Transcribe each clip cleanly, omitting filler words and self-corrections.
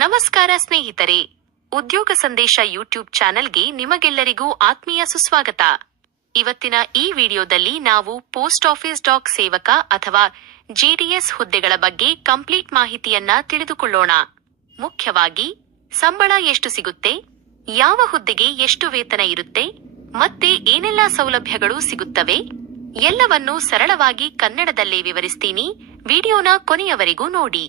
ನಮಸ್ಕಾರ ಸ್ನೇಹಿತರೆ, ಉದ್ಯೋಗ ಸಂದೇಶ ಯೂಟ್ಯೂಬ್ ಚಾನೆಲ್ಗೆ ನಿಮಗೆಲ್ಲರಿಗೂ ಆತ್ಮೀಯ ಸುಸ್ವಾಗತ. ಇವತ್ತಿನ ಈ ವಿಡಿಯೋದಲ್ಲಿ ನಾವು ಪೋಸ್ಟ್ ಆಫೀಸ್ ಡಾಕ್ ಸೇವಕ ಅಥವಾ ಜಿಡಿಎಸ್ ಹುದ್ದೆಗಳ ಬಗ್ಗೆ ಕಂಪ್ಲೀಟ್ ಮಾಹಿತಿಯನ್ನ ತಿಳಿದುಕೊಳ್ಳೋಣ. ಮುಖ್ಯವಾಗಿ ಸಂಬಳ ಎಷ್ಟು ಸಿಗುತ್ತೆ, ಯಾವ ಹುದ್ದೆಗೆ ಎಷ್ಟು ವೇತನ ಇರುತ್ತೆ, ಮತ್ತೆ ಏನೆಲ್ಲಾ ಸೌಲಭ್ಯಗಳು ಸಿಗುತ್ತವೆ ಎಲ್ಲವನ್ನೂ ಸರಳವಾಗಿ ಕನ್ನಡದಲ್ಲೇ ವಿವರಿಸ್ತೀನಿ. ವಿಡಿಯೋನ ಕೊನೆಯವರೆಗೂ ನೋಡಿ.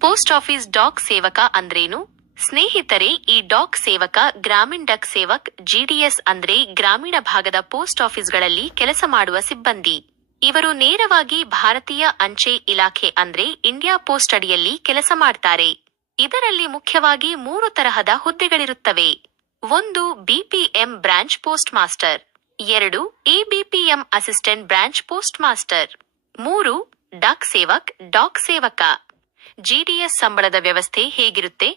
ಪೋಸ್ಟ್ ಆಫೀಸ್ ಡಾಕ್ ಸೇವಕ ಅಂದ್ರೇನು? ಸ್ನೇಹಿತರೆ, ಈ ಡಾಕ್ ಸೇವಕ ಗ್ರಾಮೀಣ್ ಡಕ್ ಸೇವಕ್ ಜಿಡಿಎಸ್ ಅಂದ್ರೆ ಗ್ರಾಮೀಣ ಭಾಗದ ಪೋಸ್ಟ್ ಆಫೀಸ್ಗಳಲ್ಲಿ ಕೆಲಸ ಮಾಡುವ ಸಿಬ್ಬಂದಿ. ಇವರು ನೇರವಾಗಿ ಭಾರತೀಯ ಅಂಚೆ ಇಲಾಖೆ ಅಂದ್ರೆ ಇಂಡಿಯಾ ಪೋಸ್ಟ್ ಅಡಿಯಲ್ಲಿ ಕೆಲಸ ಮಾಡ್ತಾರೆ. ಇದರಲ್ಲಿ ಮುಖ್ಯವಾಗಿ 3 ತರಹದ ಹುದ್ದೆಗಳಿರುತ್ತವೆ. 1 BPM branch post master, 2 ABPM assistant branch post master, 3 Dak Sevak Dak Sevak. GDS ಸಂಬಳದ ವ್ಯವಸ್ಥೆ ಹೇಗಿರುತ್ತೆ?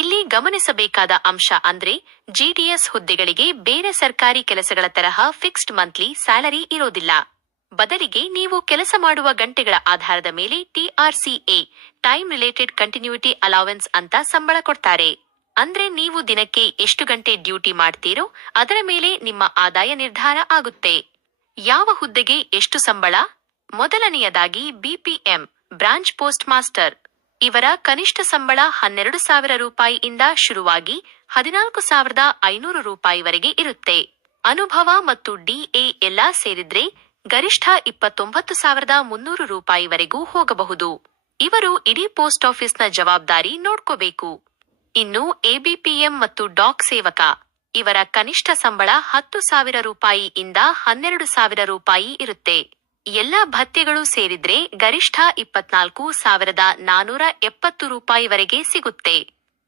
ಇಲ್ಲಿ ಗಮನಿಸಬೇಕಾದ ಅಂಶ ಅಂದ್ರೆ ಜಿಡಿಎಸ್ ಹುದ್ದೆಗಳಿಗೆ ಬೇರೆ ಸರ್ಕಾರಿ ಕೆಲಸಗಳ ತರಹ ಫಿಕ್ಸ್ಡ್ ಮಂತ್ಲಿ ಸ್ಯಾಲರಿ ಇರೋದಿಲ್ಲ. ಬದಲಿಗೆ ನೀವು ಕೆಲಸ ಮಾಡುವ ಗಂಟೆಗಳ ಆಧಾರದ ಮೇಲೆ TRCA ಟೈಮ್ ರಿಲೇಟೆಡ್ ಕಂಟಿನ್ಯೂಟಿ ಅಲೌವೆನ್ಸ್ ಅಂತ ಸಂಬಳ ಕೊಡ್ತಾರೆ. ಅಂದ್ರೆ ನೀವು ದಿನಕ್ಕೆ ಎಷ್ಟು ಗಂಟೆ ಡ್ಯೂಟಿ ಮಾಡ್ತೀರೋ ಅದರ ಮೇಲೆ ನಿಮ್ಮ ಆದಾಯ ನಿರ್ಧಾರ ಆಗುತ್ತೆ. ಯಾವ ಹುದ್ದೆಗೆ ಎಷ್ಟು ಸಂಬಳ? ಮೊದಲನೆಯದಾಗಿ ಬಿಪಿಎಂ ಬ್ರಾಂಚ್ ಪೋಸ್ಟ್ ಮಾಸ್ಟರ್. ಇವರ ಕನಿಷ್ಠ ಸಂಬಳ 12,000 ರೂಪಾಯಿಯಿಂದ ಶುರುವಾಗಿ 14,500 ರೂಪಾಯಿವರೆಗೆ ಇರುತ್ತೆ. ಅನುಭವ ಮತ್ತು DA ಎಲ್ಲಾ ಸೇರಿದ್ರೆ ಗರಿಷ್ಠ 29,300 ರೂಪಾಯಿವರೆಗೂ ಹೋಗಬಹುದು. ಇವರು ಇಡೀ ಪೋಸ್ಟ್ ಆಫೀಸ್ನ ಜವಾಬ್ದಾರಿ ನೋಡ್ಕೋಬೇಕು. ಇನ್ನು ಎಬಿಪಿಎಂ ಮತ್ತು ಡಾಕ್ ಸೇವಕ. ಇವರ ಕನಿಷ್ಠ ಸಂಬಳ 10,000 ರೂಪಾಯಿಯಿಂದ 12,000 ರೂಪಾಯಿ ಇರುತ್ತೆ. ಎಲ್ಲಾ ಭತ್ಯೆಗಳು ಸೇರಿದ್ರೆ ಗರಿಷ್ಠ 24,470 ರೂಪಾಯಿವರೆಗೆ ಸಿಗುತ್ತೆ.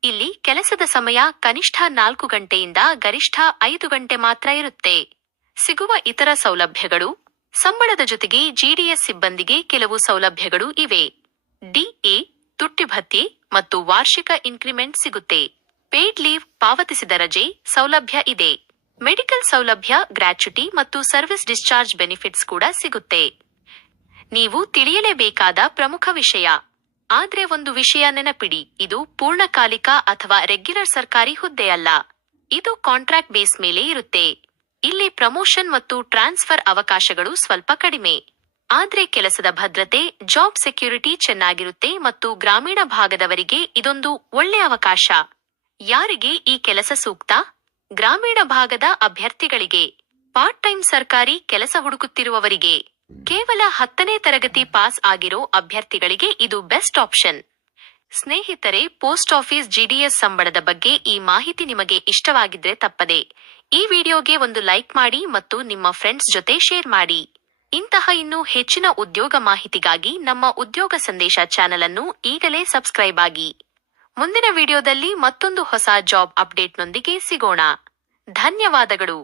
ಇಲ್ಲಿ ಕೆಲಸದ ಸಮಯ ಕನಿಷ್ಠ 4 ಗಂಟೆಯಿಂದ ಗರಿಷ್ಠ 5 ಗಂಟೆ ಮಾತ್ರ ಇರುತ್ತೆ. ಸಿಗುವ ಇತರ ಸೌಲಭ್ಯಗಳು. ಸಂಬಳದ ಜೊತೆಗೆ ಜಿಡಿಎಸ್ ಸಿಬ್ಬಂದಿಗೆ ಕೆಲವು ಸೌಲಭ್ಯಗಳು ಇವೆ. DA ತುಟ್ಟಿ ಭತ್ಯೆ ಮತ್ತು ವಾರ್ಷಿಕ ಇನ್ಕ್ರಿಮೆಂಟ್ ಸಿಗುತ್ತೆ. ಪೇಡ್ ಲೀವ್ ಪಾವತಿಸಿದ ರಜೆ ಸೌಲಭ್ಯ ಇದೆ. ಮೆಡಿಕಲ್ ಸೌಲಭ್ಯ, ಗ್ರಾಚ್ಯುಟಿ ಮತ್ತು ಸರ್ವಿಸ್ ಡಿಸ್ಚಾರ್ಜ್ ಬೆನಿಫಿಟ್ಸ್ ಕೂಡ ಸಿಗುತ್ತೆ. ನೀವು ತಿಳಿಯಲೇಬೇಕಾದ ಪ್ರಮುಖ ವಿಷಯ. ಆದ್ರೆ ಒಂದು ವಿಷಯ ನೆನಪಿಡಿ, ಇದು ಪೂರ್ಣಕಾಲಿಕ ಅಥವಾ ರೆಗ್ಯುಲರ್ ಸರ್ಕಾರಿ ಹುದ್ದೆಯಲ್ಲ. ಇದು ಕಾಂಟ್ರಾಕ್ಟ್ ಬೇಸ್ ಮೇಲೆ ಇರುತ್ತೆ. ಇಲ್ಲಿ ಪ್ರಮೋಷನ್ ಮತ್ತು ಟ್ರಾನ್ಸ್ಫರ್ ಅವಕಾಶಗಳು ಸ್ವಲ್ಪ ಕಡಿಮೆ. ಆದ್ರೆ ಕೆಲಸದ ಭದ್ರತೆ, ಜಾಬ್ ಸೆಕ್ಯೂರಿಟಿ ಚೆನ್ನಾಗಿರುತ್ತೆ ಮತ್ತು ಗ್ರಾಮೀಣ ಭಾಗದವರಿಗೆ ಇದೊಂದು ಒಳ್ಳೆ ಅವಕಾಶ. ಯಾರಿಗೆ ಈ ಕೆಲಸ ಸೂಕ್ತ? ಗ್ರಾಮೀಣ ಭಾಗದ ಅಭ್ಯರ್ಥಿಗಳಿಗೆ, ಪಾರ್ಟ್ ಟೈಮ್ ಸರ್ಕಾರಿ ಕೆಲಸ ಹುಡುಕುತ್ತಿರುವವರಿಗೆ, ಕೇವಲ 10ನೇ ತರಗತಿ ಪಾಸ್ ಆಗಿರೋ ಅಭ್ಯರ್ಥಿಗಳಿಗೆ ಇದು ಬೆಸ್ಟ್ ಆಪ್ಷನ್. ಸ್ನೇಹಿತರೆ, ಪೋಸ್ಟ್ ಆಫೀಸ್ ಜಿಡಿಎಸ್ ಸಂಬಳದ ಬಗ್ಗೆ ಈ ಮಾಹಿತಿ ನಿಮಗೆ ಇಷ್ಟವಾಗಿದ್ರೆ ತಪ್ಪದೆ ಈ ವಿಡಿಯೋಗೆ ಒಂದು ಲೈಕ್ ಮಾಡಿ ಮತ್ತು ನಿಮ್ಮ ಫ್ರೆಂಡ್ಸ್ ಜೊತೆ ಶೇರ್ ಮಾಡಿ. ಇಂತಹ ಇನ್ನೂ ಹೆಚ್ಚಿನ ಉದ್ಯೋಗ ಮಾಹಿತಿಗಾಗಿ ನಮ್ಮ ಉದ್ಯೋಗ ಸಂದೇಶ ಚಾನೆಲ್ ಅನ್ನು ಈಗಲೇ ಸಬ್ಸ್ಕ್ರೈಬ್ ಆಗಿ. ಮುಂದಿನ ವಿಡಿಯೋದಲ್ಲಿ ಮತ್ತೊಂದು ಹೊಸ ಜಾಬ್ ಅಪ್ಡೇಟ್ನೊಂದಿಗೆ ಸಿಗೋಣ. ಧನ್ಯವಾದಗಳು.